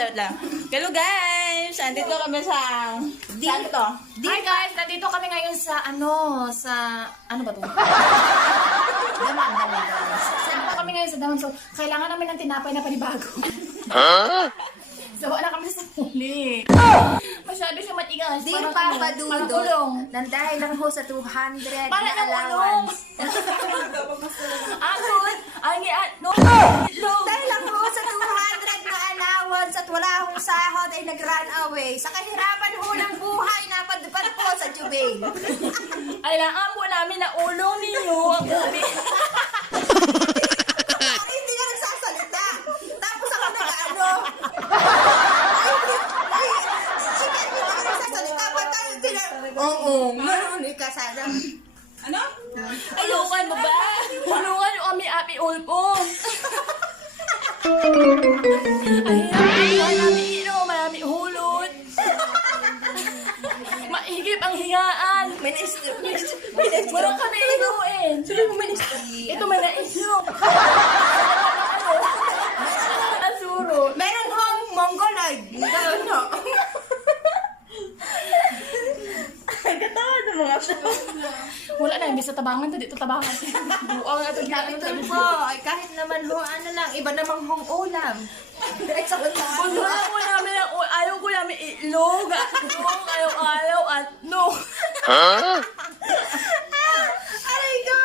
wait lang. Hello guys! Andito kami sa... Saan to? Hi guys! Nandito kami ngayon sa ano ba to? Nandito kami ngayon sa Daman. So, kailangan namin ng tinapay na panibago. So, wala kami sa huli. Masyado siya matigas. Di Parang pa ano, parang padudo. kulong. Nandahil lang ho sa 200 Para na na kulong. allowance. Akon! Ay, no! Itlog! Dahil lang ho sa 200 na allowance at wala akong sahod ay nag-run away. Sa kahirapan ho ng buhay, napadpad po sa Jubail. Kailangan po namin na ulong ninyo. Ang gabi. Hindi ka nagsasalita. Tapos ako nag-ano. Ikaw hindi ka nagsasalita. Ba't tayo Oo, ngayon ikasada. Ano? Tulungan mo ba? Tulungan yung kami api ulpong. Ay, marami ino, marami hulot. Maigip ang hingaan. Minister. Walang ka na inuin. Sabi mo, minister. Ito may naisyo. Asuro. Meron hong mongoloid. Ano? Katawa na mga siya. Wala na, imbis sa tabangan to, dito tabangan. Buang ato Ito po, ay kahit naman ho, ano lang, iba namang hong ulam. Gusto ko namin ang ayaw ko namin itlog. Ayaw at no. Aray ko!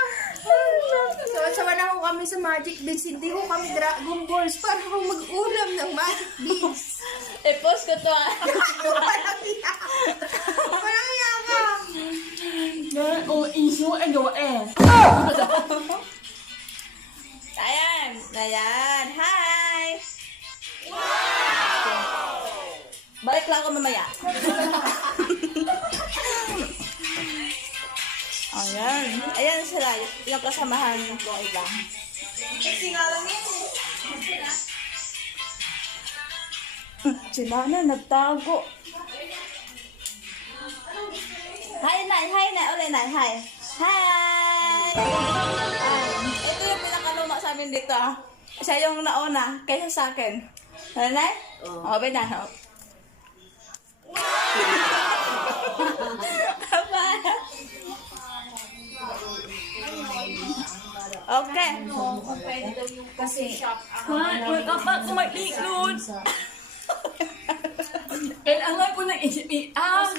Sawa na ho kami sa Magic Beans. Hindi ho kami Dragon Balls para ho mag-ulam ng Magic Beans. I-post ko to ah. Walang iya. Walang iya ka. O iso ay gawa eh. Ayan. Ayan. Hi! Balik lang ako mamaya. Ayan. Ayan sila. Yung kasamahan ko iba. Kasi nga lang yan. Sila na, nagtago. Hi, Nay. Hi, Nay. Uli, Nay. Hi. Hi! Ito yung pinakaluma sa amin dito ah. Siya yung nauna kaysa sa akin. Ano, Nay? Oo. Okay na. Okay. Wag ka pa kumaliklod. Kailangan ko ng isipian.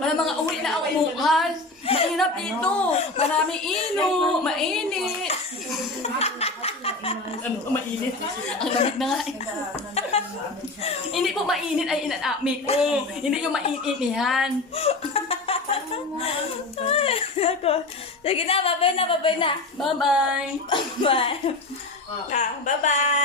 Para mga uwi na ako bukas. Mahirap dito. Maraming ino. Mainit. Ano ko mainit? Ang lamig na nga eh. Hindi po mainit ay inanami ko. Hindi yung mainit yan. Sige na, babay na, babay na. Bye-bye. Bye. Bye-bye.